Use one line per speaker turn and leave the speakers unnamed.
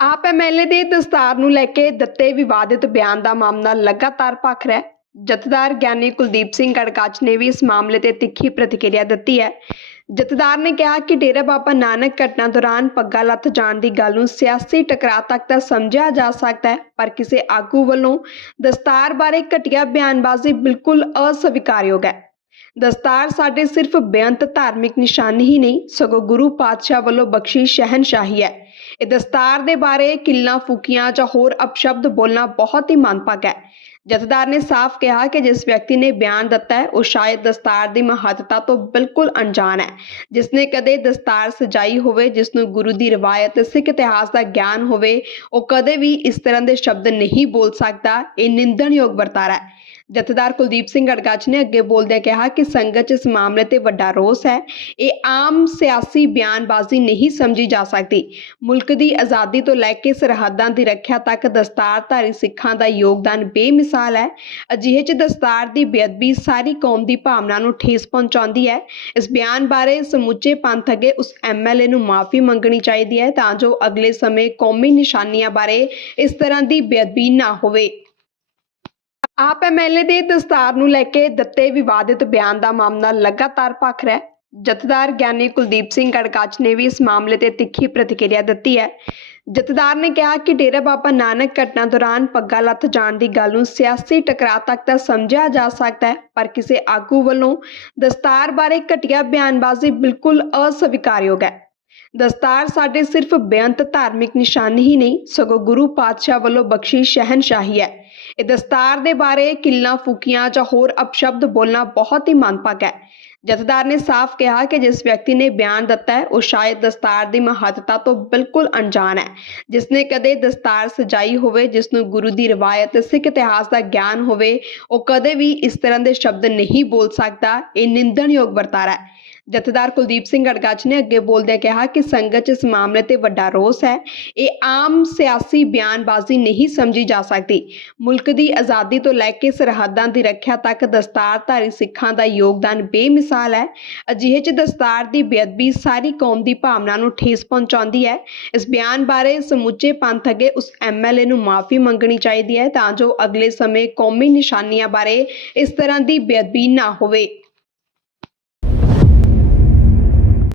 ਆਪ ਐਮਐਲਏ ਦੇ ਦਸਤਾਰ ਨੂੰ ਲੈ ਕੇ ਦਿੱਤੇ ਵਿਵਾਦਿਤ ਬਿਆਨ ਦਾ ਮਾਮਲਾ ਲਗਾਤਾਰ ਭਖ ਰਿਹਾ ਹੈ। ਜਥੇਦਾਰ ਗਿਆਨੀ ਕੁਲਦੀਪ ਸਿੰਘ ਗੜਕਾਚ ਨੇ ਵੀ ਇਸ ਮਾਮਲੇ ਤੇ ਤਿੱਖੀ ਪ੍ਰਤੀਕਿਰਿਆ ਦਿੱਤੀ ਹੈ। ਜਥੇਦਾਰ ਨੇ ਕਿਹਾ ਕਿ ਡੇਰਾ ਬਾਬਾ ਨਾਨਕ ਘਟਨਾ ਦੌਰਾਨ ਪੱਗਾ ਲੱਥ ਜਾਣ ਦੀ ਗੱਲ ਨੂੰ ਸਿਆਸੀ ਟਕਰਾਅ ਤੱਕ ਤਾਂ ਸਮਝਿਆ ਜਾ ਸਕਦਾ ਹੈ, ਪਰ ਕਿਸੇ ਆਗੂ ਵੱਲੋਂ ਦਸਤਾਰ ਬਾਰੇ ਘਟੀਆ ਬਿਆਨਬਾਜ਼ੀ ਬਿਲਕੁਲ ਅਸਵੀਕਾਰਯੋਗ ਹੈ। ਦਸਤਾਰ ਸਾਡੇ ਸਿਰਫ ਬੇਅੰਤ ਧਾਰਮਿਕ ਨਿਸ਼ਾਨ ਹੀ ਨਹੀਂ, ਸਗੋਂ ਗੁਰੂ ਪਾਤਸ਼ਾਹ ਵੱਲੋਂ ਬਖਸ਼ੀ ਸ਼ਹਿਨਸ਼ਾਹੀ ਹੈ। ਇਹ ਦਸਤਾਰ ਦੇ ਬਾਰੇ ਕਿੱਲਾਂ, ਫੂਕੀਆਂ ਜਾਂ ਹੋਰ ਅਪਸ਼ਬਦ ਬੋਲਣਾ ਬਹੁਤ ਹੀ ਮੰਦਭਾਗਾ ਹੈ। ਜਥੇਦਾਰ ਨੇ ਸਾਫ਼ ਕਿਹਾ ਕਿ ਜਿਸ ਵਿਅਕਤੀ ਨੇ ਬਿਆਨ ਦਿੱਤਾ ਹੈ, ਉਹ ਸ਼ਾਇਦ ਦਸਤਾਰ ਦੀ ਮਹੱਤਤਾ ਤੋਂ ਬਿਲਕੁਲ ਅਣਜਾਣ ਹੈ। ਜਿਸ ਨੇ ਕਦੇ ਦਸਤਾਰ ਸਜਾਈ ਹੋਵੇ, ਜਿਸ ਨੂੰ ਗੁਰੂ ਦੀ ਰਵਾਇਤ, ਸਿੱਖ ਇਤਿਹਾਸ ਦਾ ਗਿਆਨ ਹੋਵੇ, ਉਹ ਕਦੇ ਵੀ ਇਸ ਤਰ੍ਹਾਂ ਦੇ ਸ਼ਬਦ ਨਹੀਂ ਬੋਲ ਸਕਦਾ, ਇਹ ਨਿੰਦਣਯੋਗ ਵਰਤਾਰਾ ਹੈ। ਜਥੇਦਾਰ ਕੁਲਦੀਪ ਸਿੰਘ ਗੜਗਾਚ ਨੇ ਅੱਗੇ ਬੋਲਦਿਆਂ ਕਿਹਾ ਕਿ ਸੰਗਤ 'ਚ ਇਸ ਮਾਮਲੇ ਤੇ ਵੱਡਾ ਰੋਸ ਹੈ। ਇਹ ਆਮ ਸਿਆਸੀ ਬਿਆਨਬਾਜ਼ੀ ਨਹੀਂ ਸਮਝੀ ਜਾ ਸਕਦੀ। ਮੁਲਕ ਦੀ ਆਜ਼ਾਦੀ ਤੋਂ ਲੈ ਕੇ ਸਰਹੱਦਾਂ ਦੀ ਰੱਖਿਆ ਤੱਕ ਦਸਤਾਰਧਾਰੀ ਸਿੱਖਾਂ ਦਾ ਯੋਗਦਾਨ ਬੇਮਿਸਾਲ ਹੈ। ਅਜਿਹੇ 'ਚ ਦਸਤਾਰ ਦੀ ਬੇਅਦਬੀ ਸਾਰੀ ਕੌਮ ਦੀ ਭਾਵਨਾ ਨੂੰ ਠੇਸ ਪਹੁੰਚਾਉਂਦੀ ਹੈ। ਇਸ ਬਿਆਨ ਬਾਰੇ ਸਮੁੱਚੇ ਪੰਥ ਅੱਗੇ ਉਸ ਐਮਐਲਏ ਨੂੰ ਮਾਫੀ ਮੰਗਣੀ ਚਾਹੀਦੀ ਹੈ ਤਾਂ ਜੋ ਅਗਲੇ ਸਮੇਂ ਕੌਮੀ ਨਿਸ਼ਾਨੀਆਂ ਬਾਰੇ ਇਸ ਤਰ੍ਹਾਂ ਦੀ ਬੇਅਦਬੀ ਨਾ ਹੋਵੇ। ਆਪ ਐਮਐਲਏ ਦੇ ਦਸਤਾਰ ਨੂੰ ਲੈ ਕੇ ਦਿੱਤੇ ਵਿਵਾਦਿਤ ਬਿਆਨ ਦਾ ਮਾਮਲਾ ਲਗਾਤਾਰ ਭਖ ਰਿਹਾ ਹੈ। ਜਥੇਦਾਰ ਗਿਆਨੀ ਕੁਲਦੀਪ ਸਿੰਘ ਗੜਕਾਚ ਨੇ ਵੀ ਇਸ ਮਾਮਲੇ ਤੇ ਤਿੱਖੀ ਪ੍ਰਤੀਕਿਰਿਆ ਦਿੱਤੀ ਹੈ। ਜਥੇਦਾਰ ਨੇ ਕਿਹਾ ਕਿ ਡੇਰਾ ਬਾਬਾ ਨਾਨਕ ਘਟਨਾ ਦੌਰਾਨ ਪੱਗਾ ਲੱਥ ਜਾਣ ਦੀ ਗੱਲ ਨੂੰ ਸਿਆਸੀ ਟਕਰਾਅ ਤੱਕ ਤਾਂ ਸਮਝਿਆ ਜਾ ਸਕਦਾ ਹੈ, ਪਰ ਕਿਸੇ ਆਗੂ ਵੱਲੋਂ ਦਸਤਾਰ ਬਾਰੇ ਘਟੀਆ ਬਿਆਨਬਾਜ਼ੀ ਬਿਲਕੁਲ ਅਸਵੀਕਾਰਯੋਗ ਹੈ। ਦਸਤਾਰ ਸਾਡੇ ਸਿਰਫ ਬੇਅੰਤ ਧਾਰਮਿਕ ਨਿਸ਼ਾਨੀ ਹੀ ਨਹੀਂ, ਸਗੋਂ ਗੁਰੂ ਪਾਤਸ਼ਾਹ ਵੱਲੋਂ ਬਖਸ਼ੀ ਸ਼ਹਿਨਸ਼ਾਹੀ ਹੈ। ਇਹ ਦਸਤਾਰ ਦੇ ਬਾਰੇ ਕਿੱਲਾਂ, ਫੂਕੀਆਂ ਜਾਂ ਹੋਰ ਅਪਸ਼ਬਦ ਬੋਲਣਾ ਬਹੁਤ ਹੀ ਮੰਦਭਾਗਾ ਹੈ। ਜਥੇਦਾਰ ਨੇ ਸਾਫ਼ ਕਿਹਾ ਕਿ ਜਿਸ ਵਿਅਕਤੀ ਨੇ ਬਿਆਨ ਦਿੱਤਾ ਹੈ, ਉਹ ਸ਼ਾਇਦ ਦਸਤਾਰ ਦੀ ਮਹੱਤਤਾ ਤੋਂ ਬਿਲਕੁਲ ਅਣਜਾਣ ਹੈ। ਜਿਸ ਨੇ ਕਦੇ ਦਸਤਾਰ ਸਜਾਈ ਹੋਵੇ, ਜਿਸ ਨੂੰ ਗੁਰੂ ਦੀ ਰਵਾਇਤ, ਸਿੱਖ ਇਤਿਹਾਸ ਦਾ ਗਿਆਨ ਹੋਵੇ, ਉਹ ਕਦੇ ਵੀ ਇਸ ਤਰ੍ਹਾਂ ਦੇ ਸ਼ਬਦ ਨਹੀਂ ਬੋਲ ਸਕਦਾ, ਇਹ ਨਿੰਦਣਯੋਗ ਵਰਤਾਰਾ ਹੈ। ਜਥੇਦਾਰ ਕੁਲਦੀਪ ਸਿੰਘ ਗੜਗਾਚ ਨੇ ਅੱਗੇ ਬੋਲਦਿਆਂ ਕਿਹਾ ਕਿ ਸੰਗਤ 'ਚ ਇਸ ਮਾਮਲੇ ਤੇ ਵੱਡਾ ਰੋਸ ਹੈ। ਇਹ ਆਮ ਸਿਆਸੀ ਬਿਆਨਬਾਜ਼ੀ ਨਹੀਂ ਸਮਝੀ ਜਾ ਸਕਦੀ। ਮੁਲਕ ਦੀ ਆਜ਼ਾਦੀ ਤੋਂ ਲੈ ਕੇ ਸਰਹੱਦਾਂ ਦੀ ਰੱਖਿਆ ਤੱਕ ਦਸਤਾਰਧਾਰੀ ਸਿੱਖਾਂ ਦਾ ਯੋਗਦਾਨ ਬੇਮਿਸਾਲ ਹੈ। ਅਜਿਹੇ 'ਚ ਦਸਤਾਰ ਦੀ ਬੇਅਦਬੀ ਸਾਰੀ ਕੌਮ ਦੀ ਭਾਵਨਾ ਨੂੰ ਠੇਸ ਪਹੁੰਚਾਉਂਦੀ ਹੈ। ਇਸ ਬਿਆਨ ਬਾਰੇ ਸਮੁੱਚੇ ਪੰਥ ਅੱਗੇ ਉਸ ਐਮਐਲਏ ਨੂੰ ਮਾਫੀ ਮੰਗਣੀ ਚਾਹੀਦੀ ਹੈ ਤਾਂ ਜੋ ਅਗਲੇ ਸਮੇਂ ਕੌਮੀ ਨਿਸ਼ਾਨੀਆਂ ਬਾਰੇ ਇਸ ਤਰ੍ਹਾਂ ਦੀ ਬੇਅਦਬੀ ਨਾ ਹੋਵੇ।